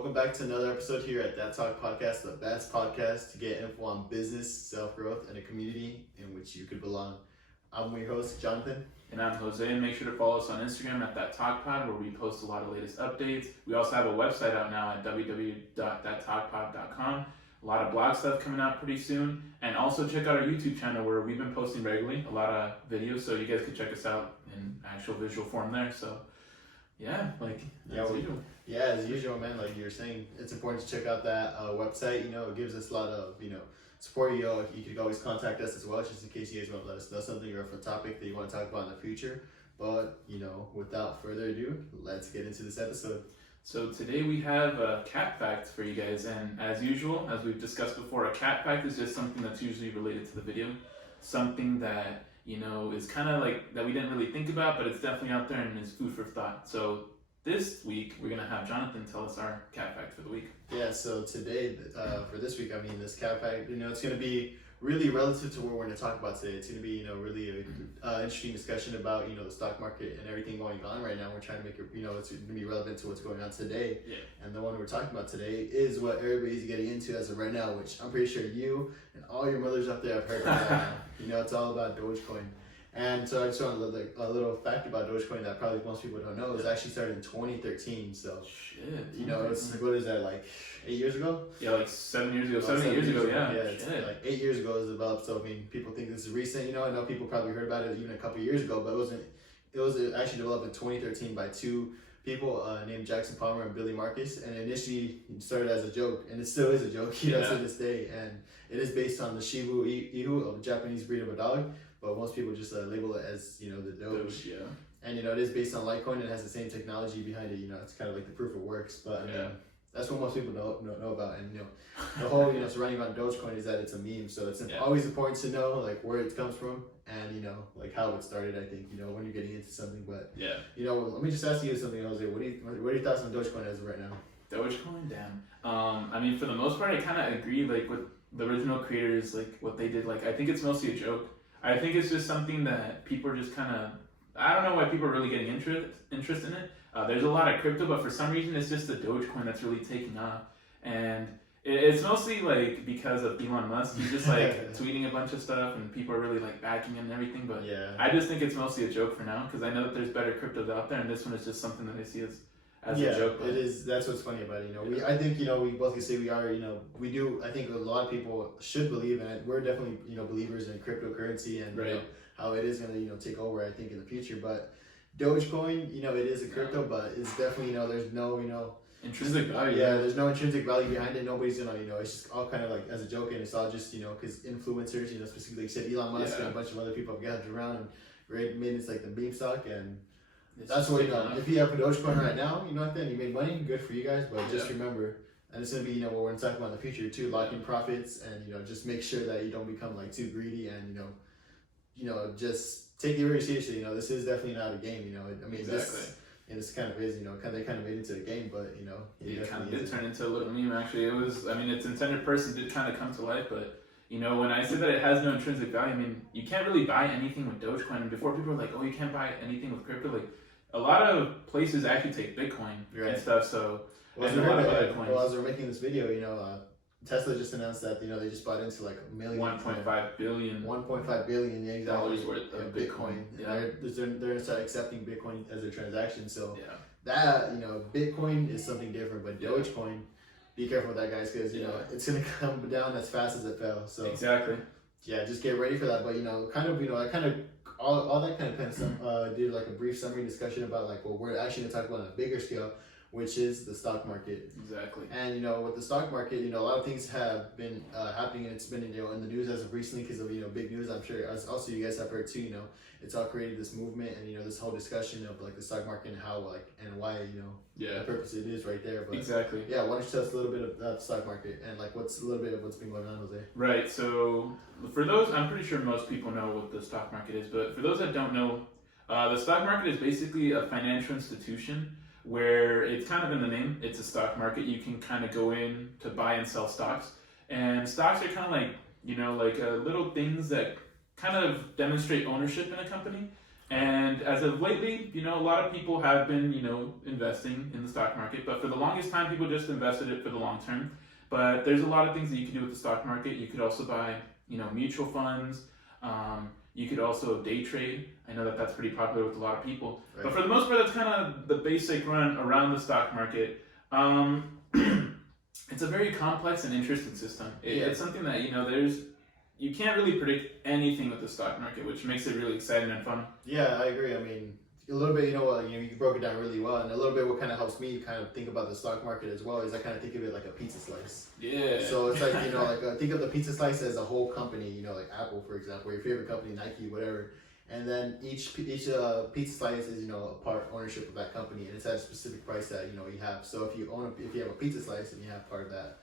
Welcome back to another episode here at That Talk Podcast, the best podcast to get info on business, self-growth, and a community in which you could belong. I'm your host, Jonathan. And I'm Jose, and make sure to follow us on Instagram at That Talk Pod, where we post a lot of latest updates. We also have a website out now at www.thattalkpod.com. A lot of blog stuff coming out pretty soon. And also check out our YouTube channel where we've been posting regularly, a lot of videos, so you guys can check us out in actual visual form there. So as usual, man, like you were saying, it's important to check out that website. It gives us a lot of, support. You could always contact us as well, just in case you guys want to let us know something or if a topic that you want to talk about in the future. But, without further ado, let's get into this episode. So today we have a cat fact for you guys, and as usual, as we've discussed before, a cat fact is just something that's usually related to the video, something that is kind of like that we didn't really think about, but it's definitely out there and is food for thought. So this week we're gonna have Jonathan tell us our cat fact for the week. Yeah. So today, for this week, this cat fact, it's gonna be really relative to what we're gonna talk about today. It's gonna be, really an interesting discussion about, the stock market and everything going on right now. We're trying to make it, it's gonna be relevant to what's going on today. Yeah. And the one we're talking about today is what everybody's getting into as of right now, which I'm pretty sure you and all your mothers out there have heard of. It's all about Dogecoin. And so I just want a little fact about Dogecoin that probably most people don't know. It was actually started in 2013. So, it's what is that, like 8 years ago? Yeah, like 7 years ago, 7 years ago, yeah. Yeah, it's like 8 years ago it was developed. So, people think this is recent. I know people probably heard about it even a couple years ago, but it wasn't. It was actually developed in 2013 by two people named Jackson Palmer and Billy Marcus. And initially it started as a joke, and it still is a joke, to this day. And it is based on the Shiba Inu, a Japanese breed of a dog. But most people just label it as, the Doge. Yeah. And, it is based on Litecoin. It has the same technology behind it. It's kind of like the proof of works. But, that's what most people know about. And, the whole, surrounding around Dogecoin is that it's a meme. So it's always important to know, like, where it comes from and, like, how it started, I think, when you're getting into something. But, let me just ask you something, Jose. What are your thoughts on Dogecoin as of right now? Dogecoin? Damn. For the most part, I kind of agree, like, with the original creators, like, what they did. Like, I think it's mostly a joke. I think it's just something that people are just kind of, I don't know why people are really getting interest in it. There's a lot of crypto, but for some reason it's just the Dogecoin that's really taking off. And it's mostly like because of Elon Musk. He's just like tweeting a bunch of stuff and people are really like backing him and everything. But I just think it's mostly a joke for now because I know that there's better cryptos out there and this one is just something that I see as a joke. It is. That's what's funny about it. I think we both can say we are. We do. I think a lot of people should believe in it. We're definitely believers in cryptocurrency and how it is going to take over. I think in the future, but Dogecoin, it is a crypto, but it's definitely there's no intrinsic value. Yeah, there's no intrinsic value behind it. Nobody's gonna it's just all kind of like as a joke, and it's all just because influencers, specifically like said Elon Musk and a bunch of other people have gathered around and made it like the meme stock and. That's what if you have a Dogecoin right now, then you made money, good for you guys. But just remember, and it's gonna be what we're gonna talk about in the future too, locking profits and just make sure that you don't become like too greedy and just take it very seriously. This is definitely not a game. This kind of is they kind of made it into a game, but it kind of did turn into a little meme. Actually, it was. Its intended person did kind of come to life, but. When I said that it has no intrinsic value, you can't really buy anything with Dogecoin. And before people were like, oh, you can't buy anything with crypto. Like, a lot of places actually take Bitcoin and stuff. So, as we're making this video, Tesla just announced that they just bought into like $1 billion, 1.5 billion dollars worth of Bitcoin. They're gonna start accepting Bitcoin as a transaction. So that Bitcoin is something different, but Dogecoin. Be careful with that, guys, because it's gonna come down as fast as it fell. So exactly. Yeah, just get ready for that. But I all that kind of stuff. Did like a brief summary discussion about like what we're actually gonna talk about on a bigger scale, which is the stock market. Exactly. And with the stock market, a lot of things have been happening, and it's been in the news as of recently because of big news. I'm sure also you guys have heard too. It's all created this movement and this whole discussion of like the stock market and how and why the purpose it is right there. But exactly. Yeah, why don't you tell us a little bit about the stock market and like what's a little bit of what's been going on, Jose? Right. So for those, I'm pretty sure most people know what the stock market is, but for those that don't know, the stock market is basically a financial institution where it's kind of in the name. It's a stock market. You can kind of go in to buy and sell stocks, and stocks are kind of like little things that kind of demonstrate ownership in a company. And as of lately, a lot of people have been, investing in the stock market. But for the longest time, people just invested it for the long term. But there's a lot of things that you can do with the stock market. You could also buy, mutual funds. You could also day trade. I know that that's pretty popular with a lot of people. Right. But for the most part, that's kind of the basic run around the stock market. It's a very complex and interesting system. It's something that, you can't really predict anything with the stock market, which makes it really exciting and fun. Yeah, I agree. I mean, a little bit, you broke it down really well, and a little bit what kind of helps me kind of think about the stock market as well is I kind of think of it like a pizza slice. Yeah. So it's like, think of the pizza slice as a whole company, like Apple, for example, or your favorite company, Nike, whatever. And then each pizza slice is, a part ownership of that company, and it's at a specific price that, you have. So if you have a pizza slice and you have part of that,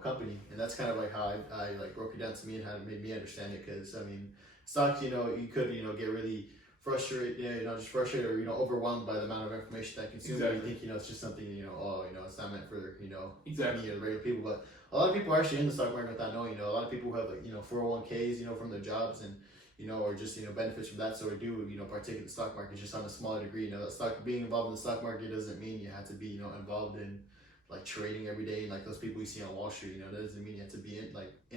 company, and that's kind of like how I like broke it down to me and how it made me understand it. Because I mean, stocks, you could get really frustrated, just frustrated or overwhelmed by the amount of information that consumes. Exactly. You think it's just something it's not meant for exactly. me or regular people. But a lot of people are actually in the stock market without knowing. A lot of people have 401ks from their jobs and or just benefits from that, so we do partake in the stock market just on a smaller degree. That being involved in the stock market doesn't mean you have to be involved in like trading every day, like those people you see on Wall Street. That doesn't mean you have to be in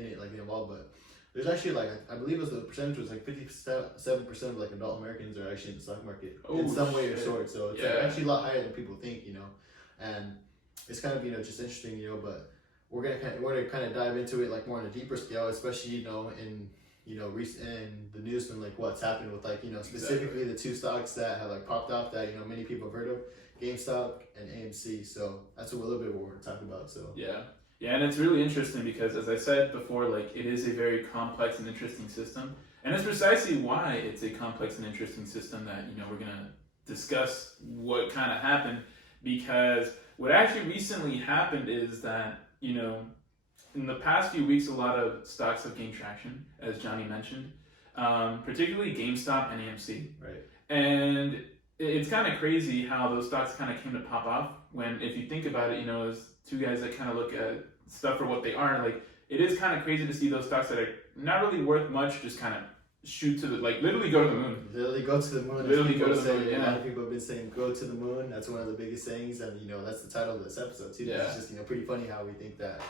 it, like involved. But there's actually I believe the percentage was 57% of adult Americans are actually in the stock market in some way or sort. So it's actually a lot higher than people think, and it's kind of just interesting, But we're gonna kind of dive into it more on a deeper scale, especially in recent in the news and what's happened with specifically the two stocks that have popped off that many people have heard of, GameStop and AMC. So that's a little bit what we're talking about. So yeah, and it's really interesting because, as I said before, it is a very complex and interesting system, and it's precisely why it's a complex and interesting system that we're gonna discuss what kind of happened. Because what actually recently happened is that in the past few weeks, a lot of stocks have gained traction, as Johnny mentioned, particularly GameStop and AMC. Right. And it's kind of crazy how those stocks kind of came to pop off when, if you think about it, as two guys that kind of look at stuff for what they are, it is kind of crazy to see those stocks that are not really worth much just kind of shoot to the, literally go to the moon. Literally go to the moon. Literally go to the moon, A lot of people have been saying go to the moon. That's one of the biggest sayings, and that's the title of this episode too. Yeah. It's just pretty funny how we think that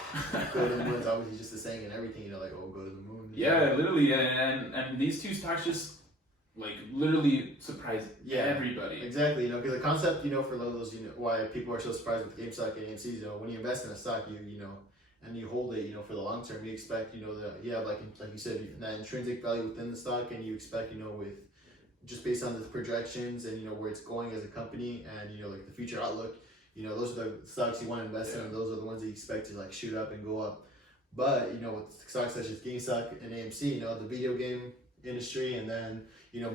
go to the moon is obviously just a saying and everything, go to the moon. Yeah, literally, and these two stocks just literally surprise everybody. Exactly, because the concept, for those, why people are so surprised with GameStop and AMC, when you invest in a stock, and you hold it, for the long term, you expect, that you have like you said, that intrinsic value within the stock, and you expect, with just based on the projections and where it's going as a company and the future outlook, those are the stocks you want to invest in, and those are the ones that you expect to shoot up and go up. But with stocks such as GameStop and AMC, the video game industry and then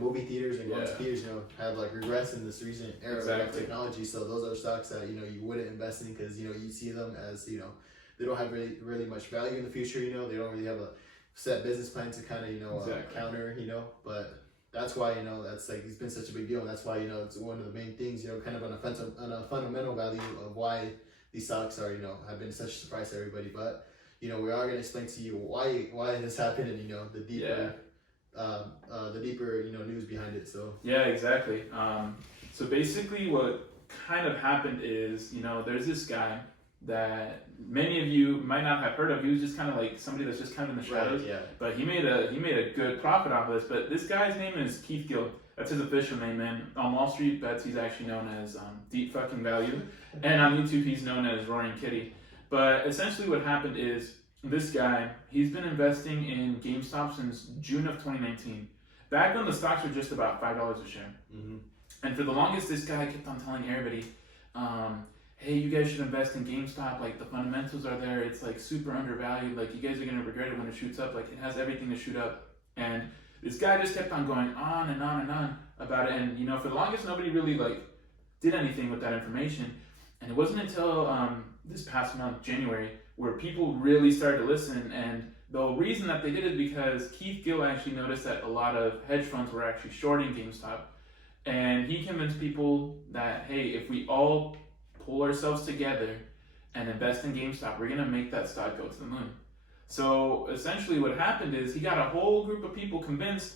movie theaters and going to theaters have regressed in this recent era of technology. So those are stocks that you wouldn't invest in because you see them as they don't have really much value in the future. They don't really have a set business plan to kind of counter. But that's why that's it's been such a big deal, and that's why it's one of the main things kind of on a fundamental value of why these stocks are have been such a surprise to everybody. But we are going to explain to you why this happened and the deeper. The deeper news behind it. So exactly. So basically what kind of happened is there's this guy that many of you might not have heard of. He was just kind of somebody that's just kind of in the shadows. Right, but he made a good profit off of this. But this guy's name is Keith Gill. That's his official name, man. On Wall Street Bets, he's actually known as Deep Fucking Value, and on YouTube he's known as Roaring Kitty. But essentially what happened is this guy, he's been investing in GameStop since June of 2019. Back when the stocks were just about $5 a share. Mm-hmm. And for the longest, this guy kept on telling everybody, hey, you guys should invest in GameStop. The fundamentals are there. It's super undervalued. You guys are going to regret it when it shoots up. It has everything to shoot up. And this guy just kept on going on and on and on about it. And, for the longest, nobody really did anything with that information. And it wasn't until this past month, January, where people really started to listen. And the reason that they did is because Keith Gill actually noticed that a lot of hedge funds were actually shorting GameStop. And he convinced people that, hey, if we all pull ourselves together and invest in GameStop, we're going to make that stock go to the moon. So essentially what happened is he got a whole group of people convinced,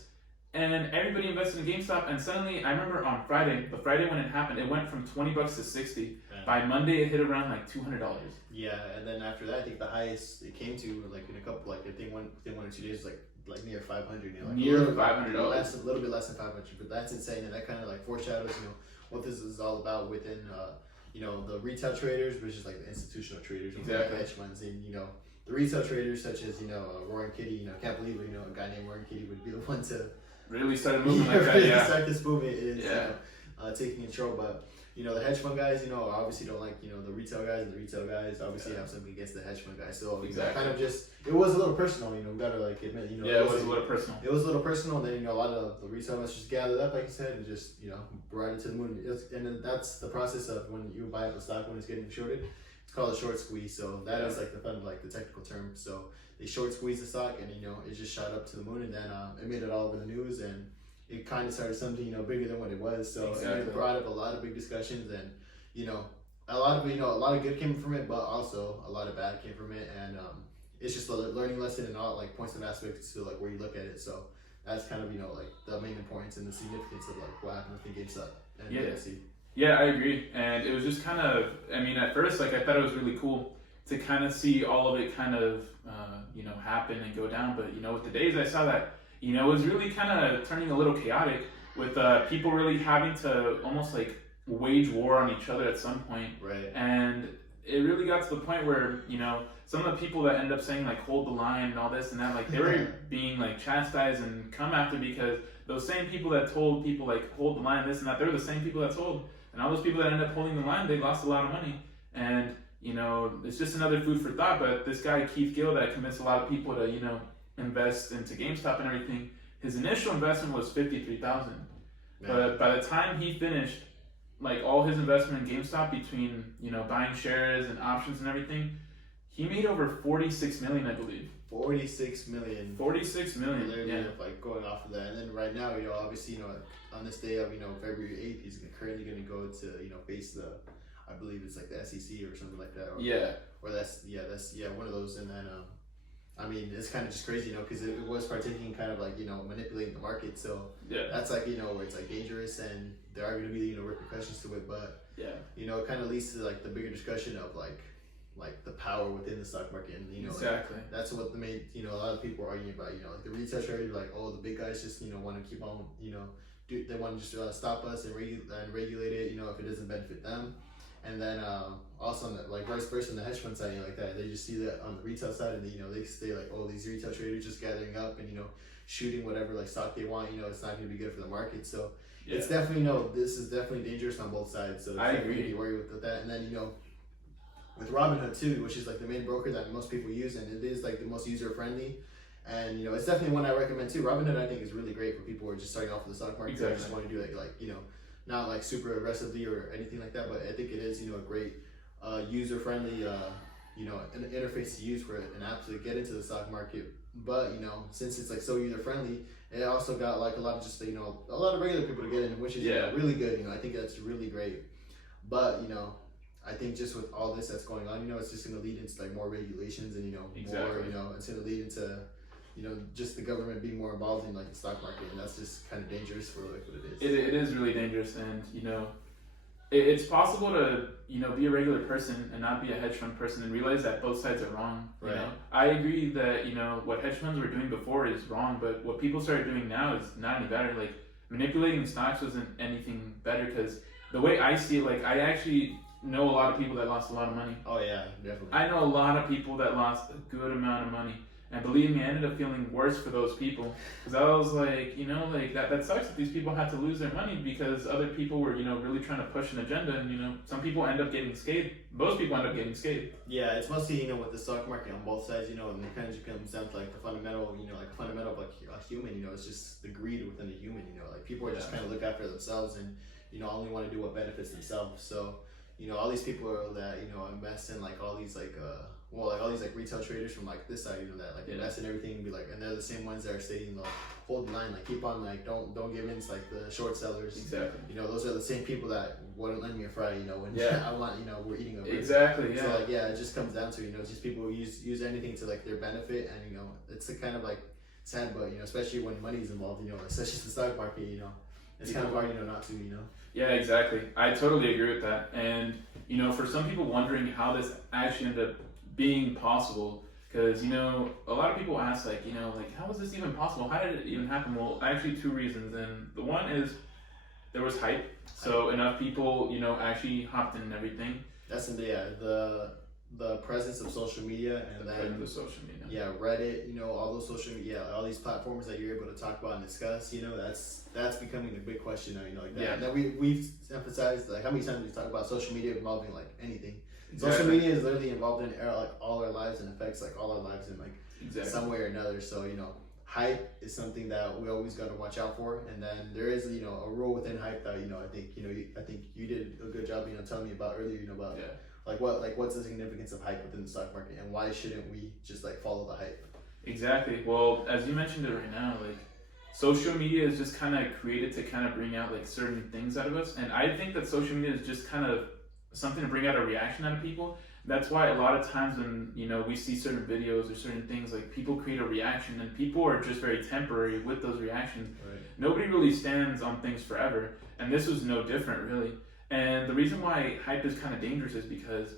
and everybody invested in GameStop, and suddenly, I remember on Friday, the Friday when it happened, it went from $20 to $60. By Monday, it hit around like $200. Yeah, and then after that, I think the highest it came to, like in a couple, like I think within 1 or 2 days, like near 500. You know, like near $500. A little bit less than 500, but that's insane, and that kind of like foreshadows, you know, what this is all about within, you know, the retail traders versus like the institutional traders, exactly. The hedge funds, and you know, the retail traders such as Roaring Kitty. You know, can't believe a guy named Roaring Kitty would be the one to really started moving like that. Yeah, start this movement is taking control, but. You know, the hedge fund guys, you know, obviously don't like, you know, the retail guys, and the retail guys obviously have something against the hedge fund guys. So, kind of just, it was a little personal, you know, we gotta like admit, you know. Yeah, it was a little personal. It was a little personal, and then, you know, a lot of the retail investors gathered up, like you said, and just, you know, brought it to the moon. And then that's the process of when you buy the stock when it's getting shorted. It's called a short squeeze. So that is like the fun, like the technical term. So they short squeeze the stock, and, you know, it just shot up to the moon, and then it made it all over the news, and it kind of started something, you know, bigger than what it was. So it brought up a lot of big discussions, and you know, a lot of good came from it, but also a lot of bad came from it, and it's just a learning lesson and all like points of aspects to like where you look at it. So that's kind of, you know, like the main importance and the significance of like what happened with the GameStop and AMC. Yeah, I agree, and it was just kind of, I mean, at first, like I thought it was really cool to kind of see all of it kind of, you know, happen and go down, but you know, with the days I saw that, you know, it was really kind of turning a little chaotic with people really having to almost like wage war on each other at some point. Right. And it really got to the point where, you know, some of the people that end up saying like hold the line and all this and that, like they were being like chastised and come after, because those same people that told people like hold the line, this and that, they're the same people that told. And all those people that end up holding the line, they lost a lot of money. And, you know, it's just another food for thought. But this guy, Keith Gill, that convinced a lot of people to, you know, invest into GameStop and everything, his initial investment was $53,000. But by the time he finished, like all his investment in GameStop, between, you know, buying shares and options and everything, he made over 46 million, I believe. 46 million. 46 million. Literally, like going off of that, and then right now, you know, obviously, you know, on this day of, you know, February 8th, he's currently going to go to, you know, face the, I believe it's like the SEC or something like that. Or that's one of those, and then I mean, it's kind of just crazy, you know, because it was partaking kind of like, you know, manipulating the market. So that's like, you know, where it's like dangerous, and there are going to be, you know, repercussions to it. But, you know, it kind of leads to like the bigger discussion of like the power within the stock market. And, you know, like, that's what the main, you know, a lot of people are arguing about, you know, like the retail traders, like, oh, the big guys just, you know, want to keep on, you know, they want to just stop us and regulate it, you know, if it doesn't benefit them. And then also on the like vice versa on the hedge fund side, you know, like that, they just see that on the retail side, and you know, they stay like, oh, these retail traders just gathering up and, you know, shooting whatever like stock they want, you know, it's not going to be good for the market. So it's definitely, you know, this is definitely dangerous on both sides. So I agree. Be worried with that. And then, you know, with Robinhood too, which is like the main broker that most people use, and it is like the most user friendly. And, you know, it's definitely one I recommend too. Robinhood, I think, is really great for people who are just starting off with the stock market. Exactly. Or just want to do like, you know, not like super aggressively or anything like that, but I think it is, you know, a great user-friendly, you know, an interface to use for an app to get into the stock market. But, you know, since it's like so user-friendly, it also got like a lot of just, you know, a lot of regular people to get in, which is you know, really good. You know, I think that's really great. But, you know, I think just with all this that's going on, you know, it's just going to lead into like more regulations, and, you know, more, you know, it's going to lead into, you know, just the government being more involved in like the stock market, and that's just kind of dangerous for like what it is. It is really dangerous, and, you know, it's possible to, you know, be a regular person and not be a hedge fund person and realize that both sides are wrong. You know, I agree that, you know, what hedge funds were doing before is wrong, but what people started doing now is not any better. Like manipulating stocks wasn't anything better, because the way I see it, like I actually know a lot of people that lost a lot of money. Oh yeah, definitely. I know a lot of people that lost a good amount of money. And believe me, I ended up feeling worse for those people, because I was like, you know, like that sucks that these people had to lose their money because other people were, you know, really trying to push an agenda, and, you know, some people end up getting scathed. Most people end up getting scathed. Yeah, it's mostly, you know, with the stock market on both sides, you know, and it kind of just comes down to like the fundamental, you know, like fundamental of like a human, you know, it's just the greed within the human, you know, like people are just trying to look after themselves and, you know, only want to do what benefits themselves. So, you know, all these people that, you know, invest in like all these like like all these like retail traders from like this side, you know, that like invest in everything and be like, and they're the same ones that are stating the hold the line, like keep on, like don't give in to like the short sellers. Exactly. You know, those are the same people that wouldn't lend me a fry, you know, when I want, you know, we're eating over. Exactly. Yeah. So like it just comes down to, you know, just people who use anything to like their benefit, and, you know, it's the kind of like sad, but especially when money's involved, especially the stock market, it's kind of hard, not to, Yeah, exactly. I totally agree with that. And for some people wondering how this actually ended up being possible, because a lot of people ask like how was this even possible? How did it even happen? Well, actually two reasons, and the one is there was hype, so enough people actually hopped in and everything. That's the presence of social media, and then the social media. Yeah, Reddit, all those social media, all these platforms that you're able to talk about and discuss, that's becoming a big question now, like that. Yeah. And then we've emphasized, like, how many times we talk about social media involving like anything. Exactly. Social media is literally involved in like all our lives and affects like all our lives in like Exactly. some way or another. So hype is something that we always got to watch out for, and then there is a rule within hype that I think you did a good job telling me about earlier about what's the significance of hype within the stock market, and why shouldn't we just like follow the hype? Exactly. Well, as you mentioned it right now, like social media is just kind of created to kind of bring out like certain things out of us, and I think that social media is just kind of something to bring out a reaction out of people. That's why a lot of times when we see certain videos or certain things, like people create a reaction, and people are just very temporary with those reactions. Right. Nobody really stands on things forever, and this was no different really. And the reason why hype is kind of dangerous is because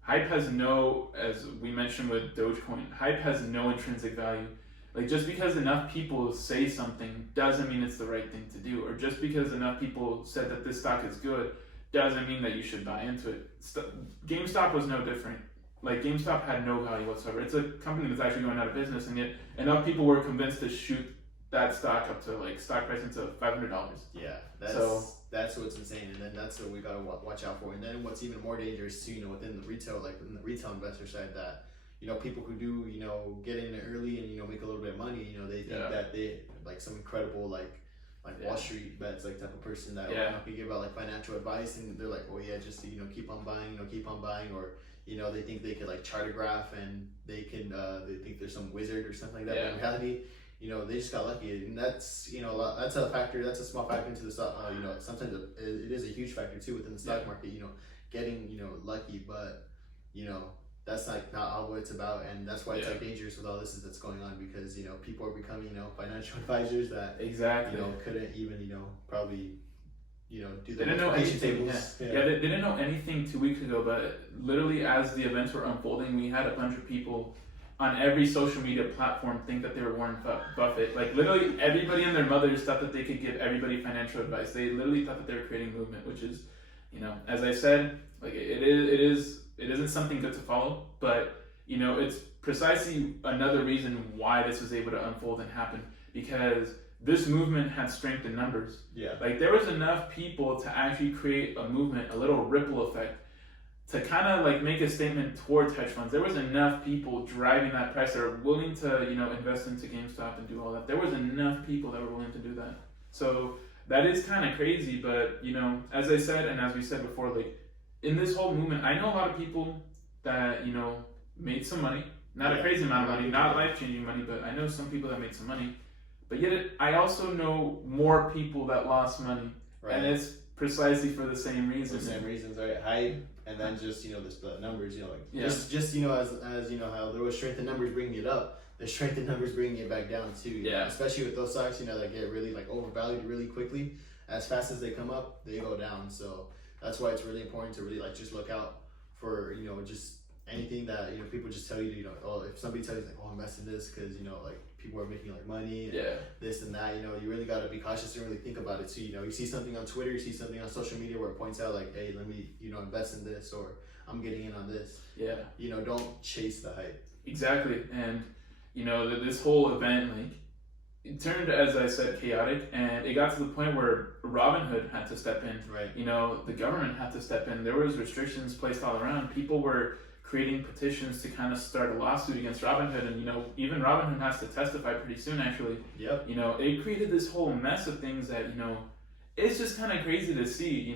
hype has no, as we mentioned with Dogecoin, hype has no intrinsic value. Like just because enough people say something doesn't mean it's the right thing to do, or just because enough people said that this stock is good doesn't mean that you should buy into it. GameStop was no different. Like GameStop had no value whatsoever. It's a company that's actually going out of business, and yet enough people were convinced to shoot that stock up to like stock price into $500. Yeah, that's what's insane, and then that's what we gotta watch out for. And then what's even more dangerous too, within the retail, like in the retail investor side, that people who do get in early and make a little bit of money, they think that they like some incredible like Wall Street bets, like type of person that can give out like financial advice, and they're like, oh yeah, just to, keep on buying, or they think they could like chart a graph, and they can they think there's some wizard or something like that. But in reality, they just got lucky, and that's that's a factor. That's a small factor into the stock. Sometimes it is a huge factor too within the stock market. Getting lucky, but that's like not all what it's about, and that's why it's like dangerous with all this that's going on, because people are becoming financial advisors that couldn't even probably do the multiplication tables. They didn't know anything 2 weeks ago, but literally as the events were unfolding, we had a bunch of people on every social media platform think that they were Warren Buffett. Like literally everybody and their mothers thought that they could give everybody financial advice. They literally thought that they were creating movement, which is, as I said, like it isn't something good to follow, but it's precisely another reason why this was able to unfold and happen, because this movement had strength in numbers. Yeah. Like there was enough people to actually create a movement, a little ripple effect, to kind of like make a statement towards hedge funds. There was enough people driving that price that are willing to, invest into GameStop and do all that. There was enough people that were willing to do that. So that is kind of crazy, but as I said, and as we said before, like in this whole movement, I know a lot of people that, made some money, not a crazy amount of money, not life-changing money, but I know some people that made some money. But yet I also know more people that lost money. Right. And it's precisely for the same reasons. The same reasons, right? Hype, and then just the numbers, just as how there was strength in numbers bringing it up, there's strength in numbers bringing it back down too. Especially with those stocks, that get really like overvalued really quickly. As fast as they come up, they go down. So that's why it's really important to really like just look out for just anything that people just tell you if somebody tells you like, oh, invest in this because like people are making like money and this and that, you really got to be cautious and really think about it too. You see something on Twitter, you see something on social media where it points out like, hey, let me invest in this, or I'm getting in on this. Don't chase the hype. Exactly. And this whole event, like, it turned, as I said, chaotic, and it got to the point where Robinhood had to step in. Right. The government had to step in. There was restrictions placed all around. People were creating petitions to kind of start a lawsuit against Robinhood, and even Robinhood has to testify pretty soon, actually. Yep. It created this whole mess of things that it's just kind of crazy to see,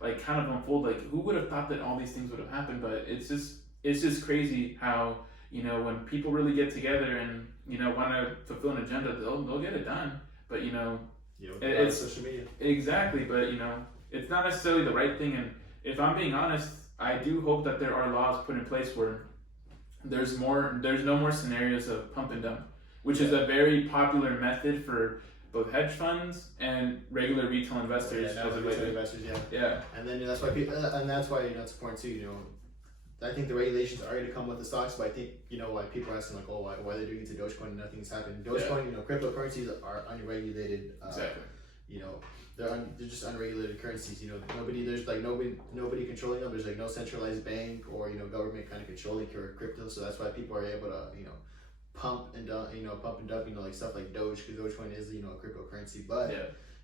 like kind of unfold. Like who would have thought that all these things would have happened? But it's just crazy how when people really get together and want to fulfill an agenda, they'll get it done. But it's social media. Exactly, but it's not necessarily the right thing. And if I'm being honest, I do hope that there are laws put in place where there's no more scenarios of pump and dump. which is a very popular method for both hedge funds and regular retail investors. Yeah, retail investors, Yeah. And then that's why people, and that's why it's important too. I think the regulations are already come with the stocks, but I think why people are asking like, oh, why they're doing it to Dogecoin and nothing's happened. Dogecoin, cryptocurrencies are unregulated. Exactly. They're just unregulated currencies. Nobody controlling them. There's like no centralized bank or government kind of controlling crypto. So that's why people are able to pump and dump like stuff like Doge, because Dogecoin is a cryptocurrency. But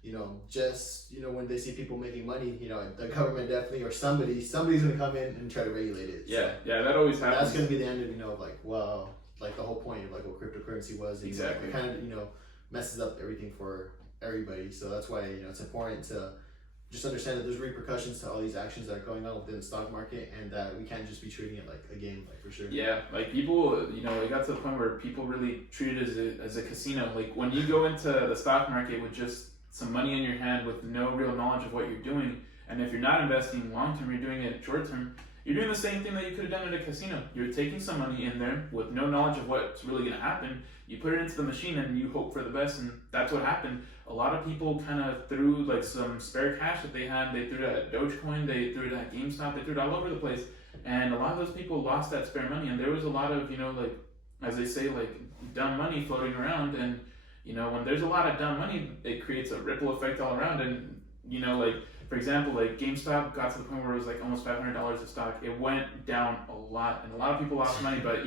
when they see people making money, the government definitely or somebody's gonna come in and try to regulate it. Yeah, that always happens. That's gonna be the end of the whole point of like what cryptocurrency was. Exactly. It kind of messes up everything for everybody. So that's why it's important to just understand that there's repercussions to all these actions that are going on within the stock market, and that we can't just be treating it like a game, like for sure. Yeah, like people, it got to the point where people really treat it as a casino. Like when you go into the stock market with just some money in your hand with no real knowledge of what you're doing, and if you're not investing long term, you're doing it short term, you're doing the same thing that you could have done at a casino. You're taking some money in there with no knowledge of what's really going to happen. You put it into the machine and you hope for the best, and that's what happened. A lot of people kind of threw like some spare cash that they had. They threw it at Dogecoin, they threw it at GameStop, they threw it all over the place. And a lot of those people lost that spare money, and there was a lot of, like, as they say, like dumb money floating around. And, when there's a lot of dumb money, it creates a ripple effect all around. And, like, for example, like GameStop got to the point where it was like almost $500 a stock. It went down a lot, and a lot of people lost money, but,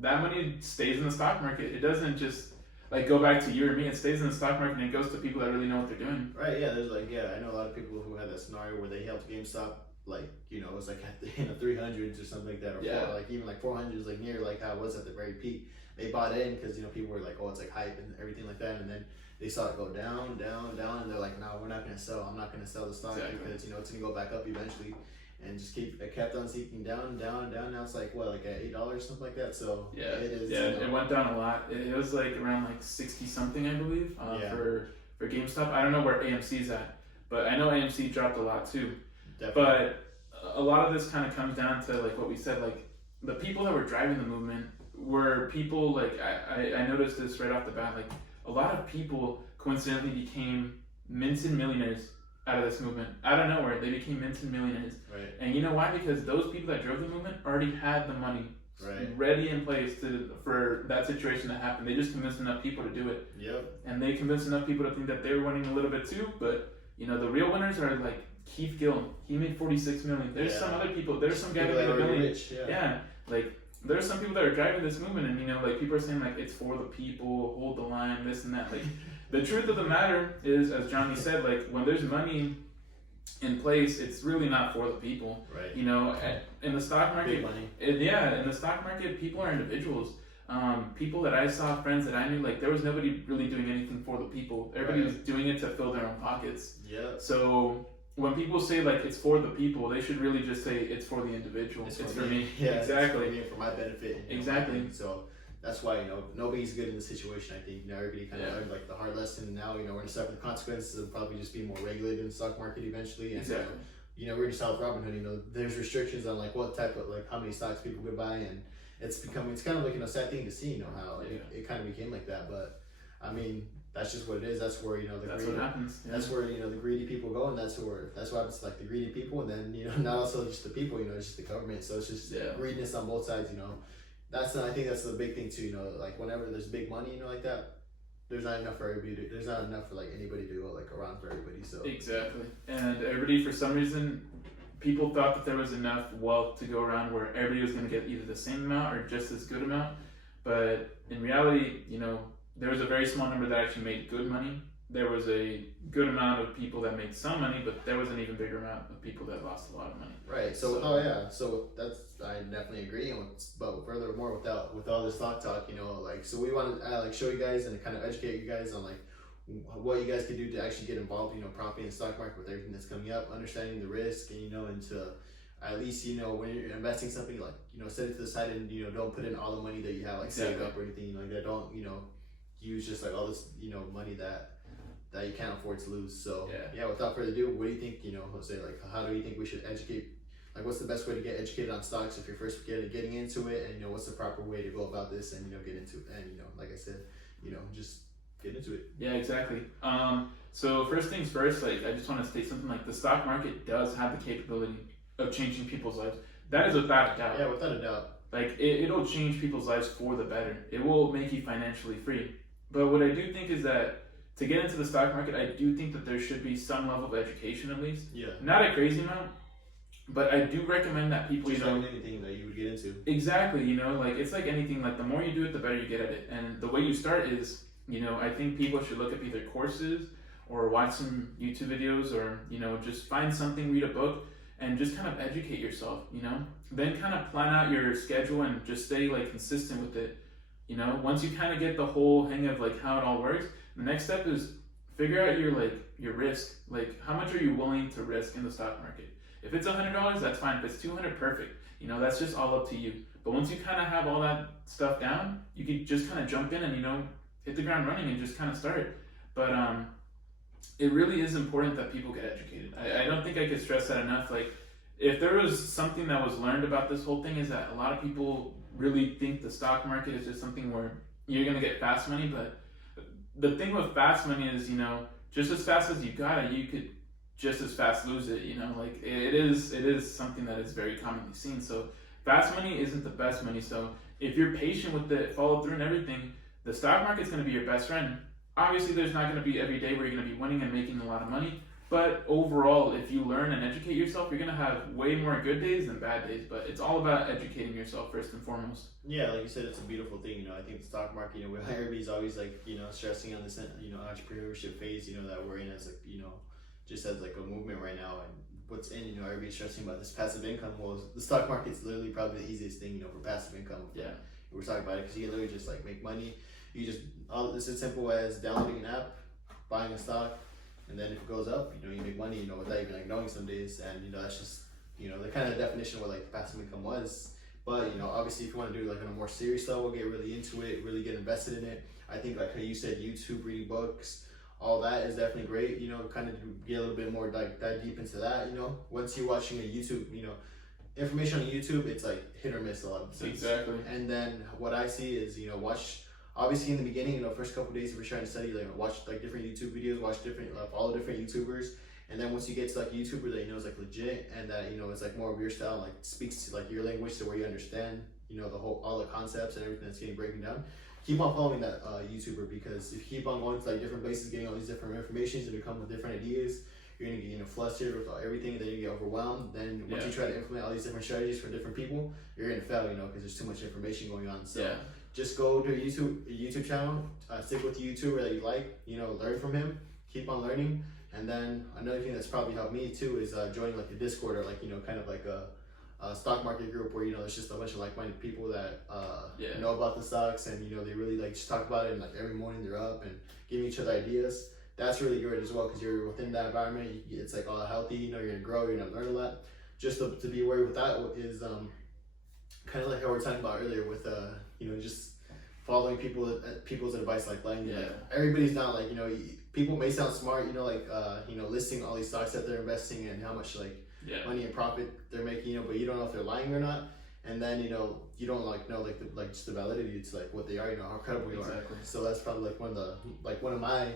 that money stays in the stock market. It doesn't just like go back to you or me. It stays in the stock market and it goes to people that really know what they're doing. Right. Yeah. There's I know a lot of people who had that scenario where they helped GameStop. It was like at the 300s or something like that, or even like 400s, like near like how it was at the very peak. They bought in because people were like, oh, it's like hype and everything like that, and then they saw it go down, and they're like, no, we're not gonna sell. I'm not gonna sell the stock because it's gonna go back up eventually. And just it kept on seeking down. Now it's like what, like at $8, something like that. So it is. Yeah, it went down a lot. It was like around like 60 something, I believe, for GameStop. I don't know where AMC's at, but I know AMC dropped a lot too. Definitely. But a lot of this kind of comes down to like what we said. Like the people that were driving the movement were people like I noticed this right off the bat. Like a lot of people coincidentally became minted millionaires out of this movement. Out of nowhere, they became minted millionaires. Right. And you know why? Because those people that drove the movement already had the money ready in place for that situation to happen. They just convinced enough people to do it. Yep. And they convinced enough people to think that they were winning a little bit too. But the real winners are like Keith Gill. He made $46 million. There's some other people. There's some guy that made $1 million. Rich, like there's some people that are driving this movement, and like people are saying like it's for the people, hold the line, this and that. Like the truth of the matter is, as Johnny said, like when there's money in place, it's really not for the people. Right. In the stock market, big money. In the stock market, people are individuals. People that I saw, friends that I knew, like there was nobody really doing anything for the people. Everybody was doing it to fill their own pockets. Yeah. So when people say like it's for the people, they should really just say it's for the individual. It's for me. Yeah, exactly. It's for me, for my benefit. Exactly. So that's why nobody's good in this situation. I think everybody kind of learned like the hard lesson. And now we're gonna suffer the consequences of probably just being more regulated in the stock market eventually. And exactly. We're just South Robinhood. There's restrictions on like what type of like how many stocks people could buy, and it's kind of like a sad thing to see. How it kind of became like that. But I mean, that's just what it is. That's where that's what happens. Yeah. That's where the greedy people go, and that's what happens to like the greedy people, and then not also just the people. It's just the government. So it's just greediness on both sides. I think that's the big thing too. Like whenever there's big money, like that, there's not enough for everybody. There's not enough for like anybody to go like around for everybody. So exactly, and everybody for some reason, people thought that there was enough wealth to go around where everybody was going to get either the same amount or just as good amount. But in reality, there was a very small number that actually made good money. There was a good amount of people that made some money, but there was an even bigger amount of people that lost a lot of money. Right. So that's, I definitely agree. But furthermore, with all this talk, so we want to show you guys and kind of educate you guys on like what you guys can do to actually get involved, properly in the stock market with everything that's coming up, understanding the risk, and to at least when you're investing something, like set it to the side and don't put in all the money that you have like saved up or anything like that. Don't use just like all this money that you can't afford to lose. So without further ado, what do you think, Jose, like how do you think we should educate like what's the best way to get educated on stocks if you're first getting into it, and you know what's the proper way to go about this, and you know get into it, and you know like I said, you know just get into it. Yeah, exactly. So first things first, like I just want to state something like the stock market does have the capability of changing people's lives. That is without a doubt. Yeah, without a doubt. Like it'll change people's lives for the better. It will make you financially free. But what I do think is that to get into the stock market, I do think that there should be some level of education at least. Yeah. Not a crazy amount, but I do recommend that people, just you know, like anything that you would get into. Exactly, you know, like it's like anything, like the more you do it, the better you get at it. And the way you start is, you know, I think people should look up either courses or watch some YouTube videos, or, you know, just find something, read a book, and just kind of educate yourself, you know? Then kind of plan out your schedule and just stay like consistent with it. You know, once you kind of get the whole hang of like how it all works, the next step is figure out your risk. Like how much are you willing to risk in the stock market? If it's $100, that's fine. If it's $200, perfect. You know, that's just all up to you. But once you kind of have all that stuff down, you can just kind of jump in and, you know, hit the ground running and just kind of start. But it really is important that people get educated. I don't think I could stress that enough. Like, if there was something that was learned about this whole thing, is that a lot of people really think the stock market is just something where you're going to get fast money. But the thing with fast money is, you know, just as fast as you got it, you could just as fast lose it. You know, like it is something that is very commonly seen. So fast money isn't the best money. So if you're patient with it, follow through and everything, the stock market's going to be your best friend. Obviously, there's not going to be every day where you're going to be winning and making a lot of money. But overall, if you learn and educate yourself, you're going to have way more good days than bad days. But it's all about educating yourself first and foremost. Yeah, like you said, it's a beautiful thing. You know, I think the stock market, you know, everybody's always like, you know, stressing on this, you know, entrepreneurship phase, you know, that we're in as like, you know, just as like a movement right now. And what's in, you know, everybody's stressing about this passive income. Well, the stock market's literally probably the easiest thing, you know, for passive income. Yeah. We're talking about it because you can literally just like make money. You just, it's as simple as downloading an app, buying a stock, and then if it goes up, you know, you make money, you know, without even like knowing some days. And, you know, that's just, you know, the kind of definition of what like passive income was. But, you know, obviously if you want to do it like on a more serious level, get really into it, really get invested in it. I think like how you said, YouTube, reading books, all that is definitely great, you know, kind of get a little bit more like dive deep into that, you know. Once you're watching a YouTube, you know, information on YouTube, it's like hit or miss a lot of times. Exactly. And then what I see is, you know, watch, obviously in the beginning, you know, first couple of days if you're trying to study, like watch like different YouTube videos, watch different, follow different YouTubers. And then once you get to like a YouTuber that you know is like legit and that, you know, it's like more of your style, like speaks to like your language to where you understand, you know, the whole, all the concepts and everything that's getting breaking down, keep on following that YouTuber, because if you keep on going to like different places, getting all these different informations and you come with different ideas, you're gonna get, you know, flustered with everything, and then you get overwhelmed. Then once you try to implement all these different strategies for different people, you're gonna fail, you know, because there's too much information going on. So just go to a YouTube channel, stick with the YouTuber that you like, you know, learn from him, keep on learning. And then another thing that's probably helped me too is joining like a Discord, or like, you know, kind of like a stock market group where, you know, it's just a bunch of like-minded people that know about the stocks, and, you know, they really like just talk about it, and like every morning they're up and giving each other ideas. That's really good as well, because you're within that environment. It's like all healthy, you know, you're gonna grow, you're gonna learn a lot. Just to be aware with that is kind of like how we were talking about earlier with you know, just following people's advice, like blindly. Like everybody's not like, you know, people may sound smart, you know, like you know, listing all these stocks that they're investing in, how much like money and profit they're making, you know, but you don't know if they're lying or not. And then, you know, you don't like know like the, like just the validity to like what they are, you know, how credible you are. So that's probably like one of my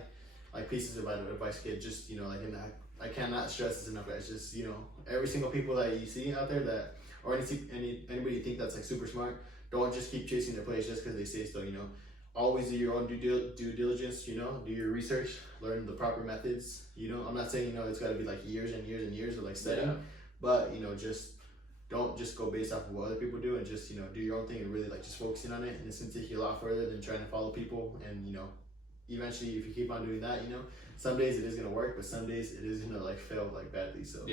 like pieces of advice, kid. Just, you know, like, and I cannot stress this enough. It's just, you know, every single people that you see out there that, or anybody you think that's like super smart, don't just keep chasing their plays just because they say so. You know, always do your own due diligence. You know, do your research, learn the proper methods. You know, I'm not saying, you know, it's got to be like years and years and years of like studying, but, you know, just don't just go based off of what other people do, and just, you know, do your own thing and really like just focusing on it. And it's gonna take you a lot further than trying to follow people. And, you know, eventually if you keep on doing that, you know, some days it is gonna work, but some days it is gonna like fail like badly. So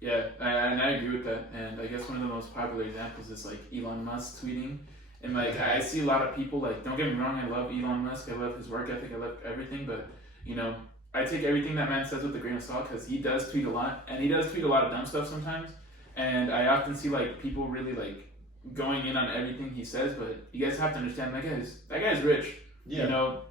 and I agree with that. And I guess one of the most popular examples is like Elon Musk tweeting, and like I see a lot of people, like, don't get me wrong, I love Elon Musk, I love his work ethic, I love everything, but, you know, I take everything that man says with a grain of salt, because he does tweet a lot, and he does tweet a lot of dumb stuff sometimes. And I often see like people really like going in on everything he says, but you guys have to understand that guy's rich. You know,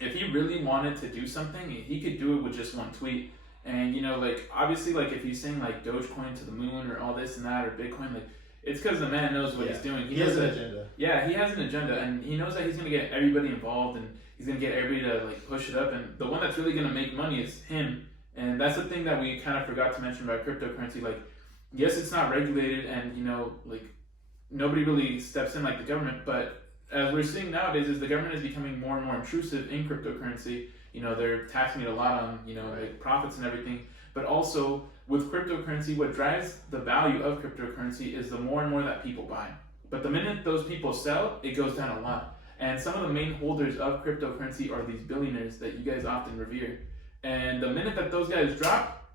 if he really wanted to do something, he could do it with just one tweet. And like obviously, like if he's saying like Dogecoin to the moon or all this and that or Bitcoin, like it's because the man knows what he's doing. He has an agenda. Yeah, he has an agenda, and he knows that he's gonna get everybody involved, and he's gonna get everybody to like push it up. And the one that's really gonna make money is him. And that's the thing that we kind of forgot to mention about cryptocurrency. Like, yes, it's not regulated, and like nobody really steps in like the government. But as we're seeing nowadays, is the government is becoming more and more intrusive in cryptocurrency. They're taxing it a lot on like profits and everything. But also with cryptocurrency, what drives the value of cryptocurrency is the more and more that people buy. But the minute those people sell, it goes down a lot. And some of the main holders of cryptocurrency are these billionaires that you guys often revere. And the minute that those guys drop,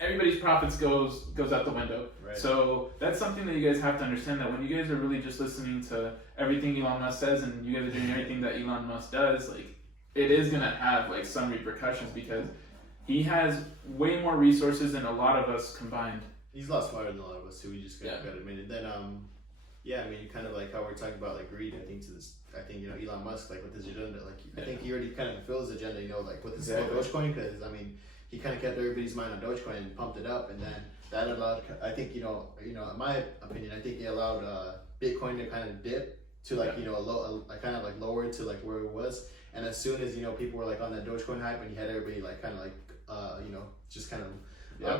everybody's profits goes out the window. Right. So that's something that you guys have to understand, that when you guys are really just listening to everything Elon Musk says and you guys are doing everything that Elon Musk does, like it is gonna have like some repercussions, because he has way more resources than a lot of us combined. He's a lot smarter than a lot of us too. We just gotta admit it. Then kind of like how we're talking about like greed. I think Elon Musk, like with his agenda, like I think he already kind of fulfilled his agenda. Like with this whole Dogecoin, because he kind of kept everybody's mind on Dogecoin and pumped it up, and then that allowed. I think in my opinion, I think it allowed Bitcoin to kind of dip to like kind of like lower to like where it was. And as soon as people were like on that Dogecoin hype, and you had everybody like kind of like just kind of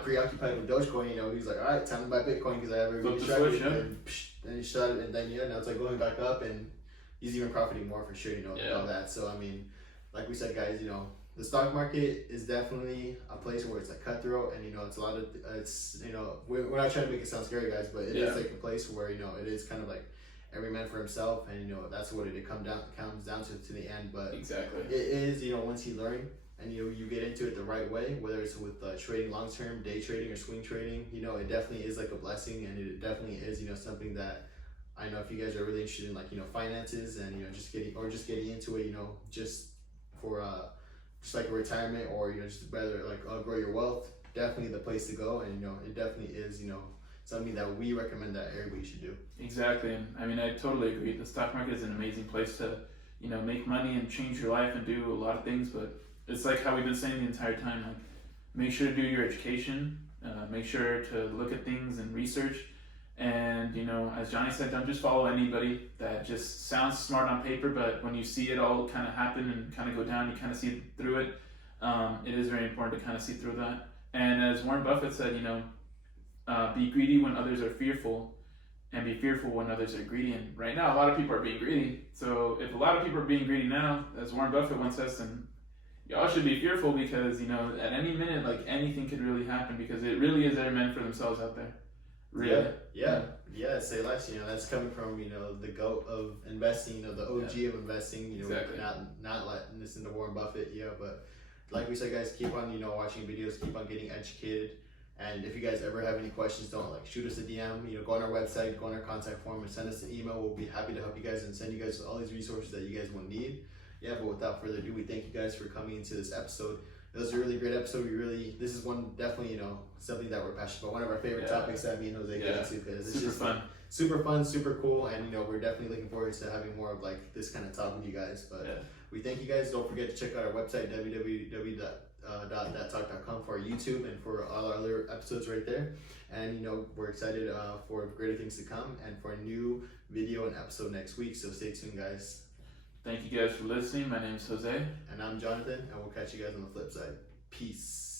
preoccupied with Dogecoin, he's like, all right, time to buy Bitcoin because I have everybody distracted. And he shut it, and then now it's like going back up, and he's even profiting more for sure. All that. So like we said, guys, the stock market is definitely a place where it's like cutthroat, and it's a lot of we're not trying to make it sound scary, guys, but it is like a place where it is kind of like every man for himself, and that's what it comes down to the end. But exactly, it is once you learn and you get into it the right way, whether it's with trading long term, day trading, or swing trading, it definitely is like a blessing, and it definitely is something that I know if you guys are really interested in like finances and just getting into it, just for just like a retirement, or just rather like grow your wealth, definitely the place to go. And it definitely is something that we recommend that everybody should do. Exactly. And I totally agree. The stock market is an amazing place to make money and change your life and do a lot of things. But it's like how we've been saying the entire time, like make sure to do your education, make sure to look at things and research. And as Johnny said, don't just follow anybody that just sounds smart on paper, but when you see it all kind of happen and kind of go down, you kind of see through it. It is very important to kind of see through that. And as Warren Buffett said, be greedy when others are fearful, and be fearful when others are greedy. And right now, a lot of people are being greedy. So if a lot of people are being greedy now, as Warren Buffett once says, then y'all should be fearful, because at any minute, like anything could really happen, because it really is every man for themselves out there. Really. Yeah. Say less. That's coming from the GOAT of investing. The OG of investing. Exactly. Not letting listen to Warren Buffett. Yeah, but like we said, guys, keep on watching videos, keep on getting educated. And if you guys ever have any questions, don't shoot us a DM. Go on our website, go on our contact form, and send us an email. We'll be happy to help you guys and send you guys all these resources that you guys will need. Yeah, but without further ado, we thank you guys for coming into this episode. It was a really great episode. This is one definitely something that we're passionate about. One of our favorite topics that me and Jose get into, because it's super fun, super cool, and we're definitely looking forward to having more of like this kind of talk with you guys. But we thank you guys. Don't forget to check out our website, www.thattalk.com, for our YouTube and for all our other episodes right there. And we're excited for greater things to come and for a new video and episode next week. So stay tuned, guys. Thank you guys for listening. My name is Jose. And I'm Jonathan, and we'll catch you guys on the flip side. Peace.